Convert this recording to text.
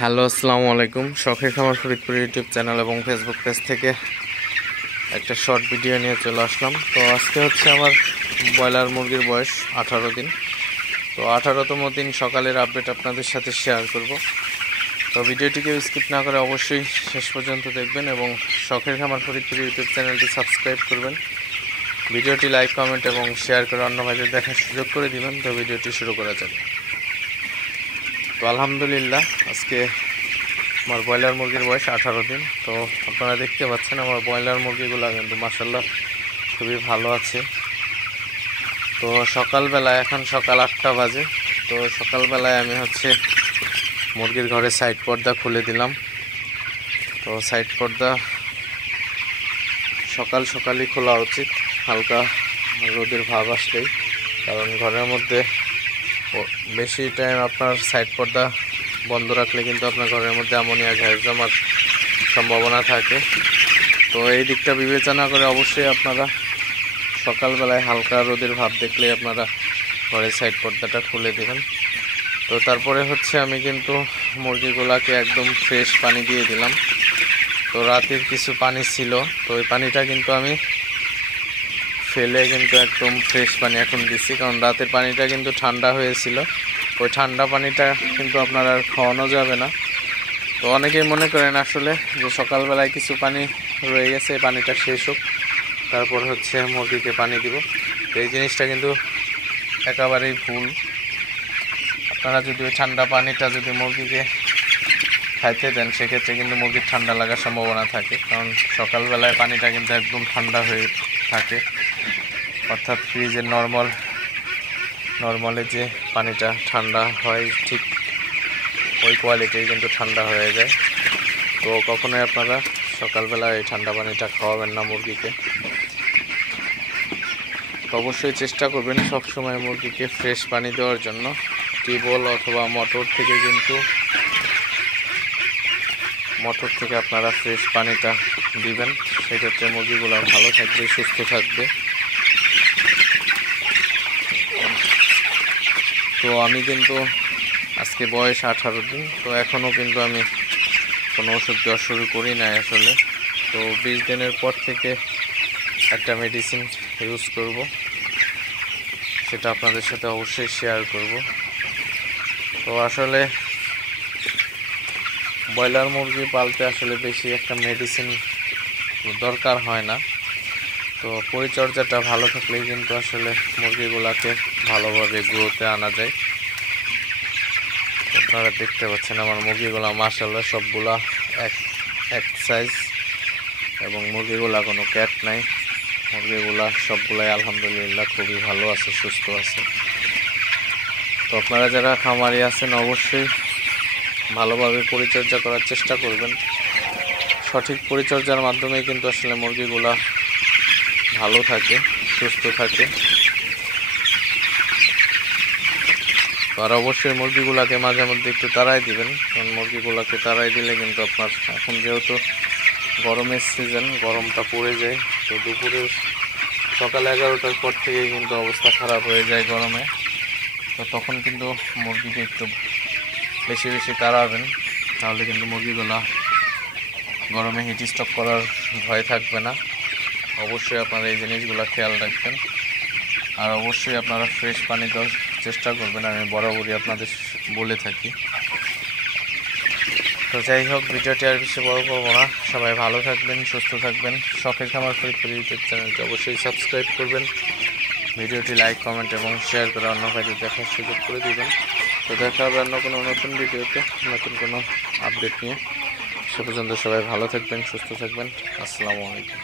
Hello, আসসালামু আলাইকুম। শখের খামার ফরিদপুর ইউটিউব চ্যানেল এবং ফেসবুক পেজ থেকে একটা শর্ট ভিডিও নিয়ে চলে আসলাম। তো আজকে হচ্ছে আমার ব্রয়লার মুরগির বয়স 18 দিন। তো 18তম দিন সকালের আপডেট আপনাদের সাথে শেয়ার করব। তো ভিডিওটিকে স্কিপ না করে অবশ্যই শেষ পর্যন্ত দেখবেন এবং শখের খামার ফরিদপুর ইউটিউব চ্যানেলটি সাবস্ক্রাইব করবেন। ভিডিওটি লাইক, কমেন্ট এবং শেয়ার করে অন্য ভাইদের দেখার সুযোগ করে দিবেন। তো ভিডিওটি শুরু করা যাবে। তো আলহামদুলিল্লাহ, আজকে আমার ব্রয়লার মুরগির বয়স 18 দিন। তো আপনারা দেখতে পাচ্ছেন আমার ব্রয়লার মুরগিগুলো কিন্তু মাশাআল্লাহ খুবই ভালো আছে। তো সকালবেলায়, এখন সকাল 8টা বাজে। তো সকালবেলায় আমি হচ্ছে মুরগির ঘরে সাইড পর্দা খুলে দিলাম। তো সাইড পর্দা সকাল সকালই খোলা উচিত, হালকা রোদের ভাব আসলেই, কারণ ঘরের মধ্যে বেশি টাইম আপনার সাইড পর্দা বন্ধ রাখলে কিন্তু আপনার ঘরের মধ্যে অ্যামোনিয়া গ্যাস জমার সম্ভাবনা থাকে। তো এই দিকটা বিবেচনা করে অবশ্যই আপনারা সকালবেলায় হালকা রোদের ভাব দেখলে আপনারা ঘরের সাইড পর্দাটা খুলে দেবেন। তো তারপরে হচ্ছে আমি কিন্তু মুরগিগুলাকে একদম ফ্রেশ পানি দিয়ে দিলাম। তো রাতের কিছু পানি ছিল, তো ওই পানিটা কিন্তু আমি ফেলে কিন্তু একদম ফ্রেশ পানি এখন দিচ্ছি, কারণ রাতের পানিটা কিন্তু ঠান্ডা হয়েছিল। ওই ঠান্ডা পানিটা কিন্তু আপনার আর খাওয়ানো যাবে না। তো অনেকেই মনে করেন আসলে যে সকালবেলায় কিছু পানি রয়ে গেছে, এই পানিটা শেষ হোক তারপর হচ্ছে মুরগিকে পানি দিব। তো এই জিনিসটা কিন্তু একেবারেই ভুল। আপনারা যদি ওই ঠান্ডা পানিটা যদি মুরগিকে খাইতে দেন, সেক্ষেত্রে কিন্তু মুরগির ঠান্ডা লাগার সম্ভাবনা থাকে, কারণ সকালবেলায় পানিটা কিন্তু একদম ঠান্ডা হয়ে থাকে, অর্থাৎ ফ্রিজের নর্মালে যে পানিটা ঠান্ডা হয় ঠিক ওই কোয়ালিটির কিন্তু ঠান্ডা হয়ে যায়। তো কখনোই আপনারা সকালবেলা এই ঠান্ডা পানিটা খাওয়াবেন না মুরগিকে। তো অবশ্যই চেষ্টা করবেন সবসময় মুরগিকে ফ্রেশ পানি দেওয়ার জন্য। টিউবওয়েল অথবা মোটর থেকে আপনারা ফ্রেশ পানিটা দিবেন, সেক্ষেত্রে মুরগিগুলো ভালো থাকবে, সুস্থ থাকবে। তো আমি কিন্তু আজকে বয়স 18 দিন, তো এখনও কিন্তু আমি কোনো ওষুধ দেওয়া শুরু করি নাই আসলে। তো 20 দিনের পর থেকে একটা মেডিসিন ইউজ করব, সেটা আপনাদের সাথে অবশ্যই শেয়ার করব। তো আসলে ব্রয়লার মুরগি পালতে আসলে বেশি একটা মেডিসিন দরকার হয় না। তো পরিচর্যাটা ভালো থাকলেই কিন্তু আসলে মুরগিগুলাকে ভালোভাবে গ্রোথে আনা যায়। আপনারা দেখতে পাচ্ছেন আমার মুরগিগুলা মাশাআল্লাহ সবগুলা এক সাইজ, এবং মুরগিগুলা কোনো ক্যাট নাই। মুরগিগুলা সবগুলাই আলহামদুলিল্লাহ খুবই ভালো আছে, সুস্থ আছে। তো আপনারা যারা খামারি আছেন অবশ্যই ভালোভাবে পরিচর্যা করার চেষ্টা করবেন। সঠিক পরিচর্যার মাধ্যমেই কিন্তু আসলে মুরগিগুলা ভালো থাকে, সুস্থ থাকে। আর অবশ্যই মুরগিগুলাকে মাঝে মধ্যে একটু তাড়াই দিবেন, কারণ মুরগিগুলাকে তাড়াই দিলে কিন্তু আপনার এখন যেহেতু গরমের সিজন, গরমটা পড়ে যায়, তো দুপুরের সকাল 11টার পর থেকে কিন্তু অবস্থা খারাপ হয়ে যায় গরমে। তো তখন কিন্তু মুরগিকে একটু বেশি বেশি তাড়াবেন, তাহলে কিন্তু মুরগিগুলা গরমে হিট স্ট্রোক করার ভয় থাকবে না। অবশ্যই আপনারা এই জিনিসগুলো খেয়াল রাখবেন। আর অবশ্যই আপনারা ফ্রেশ পানি দেওয়ার চেষ্টা করবেন, আমি বরাবরই আপনাদের বলে থাকি। তো যাই হোক, ভিডিওটি আর বেশি বড় করবো না। সবাই ভালো থাকবেন, সুস্থ থাকবেন। শখের খামার ফরিদপুর ইউটিউব চ্যানেলটি অবশ্যই সাবস্ক্রাইব করবেন। ভিডিওটি লাইক, কমেন্ট এবং শেয়ার করে অন্য ভাইদের দেখার সুযোগ করে দিবেন। তো দেখা হবে অন্য কোনো নতুন ভিডিওতে, নতুন কোনো আপডেট নিয়ে। সে পর্যন্ত সবাই ভালো থাকবেন, সুস্থ থাকবেন। আসসালামু আলাইকুম।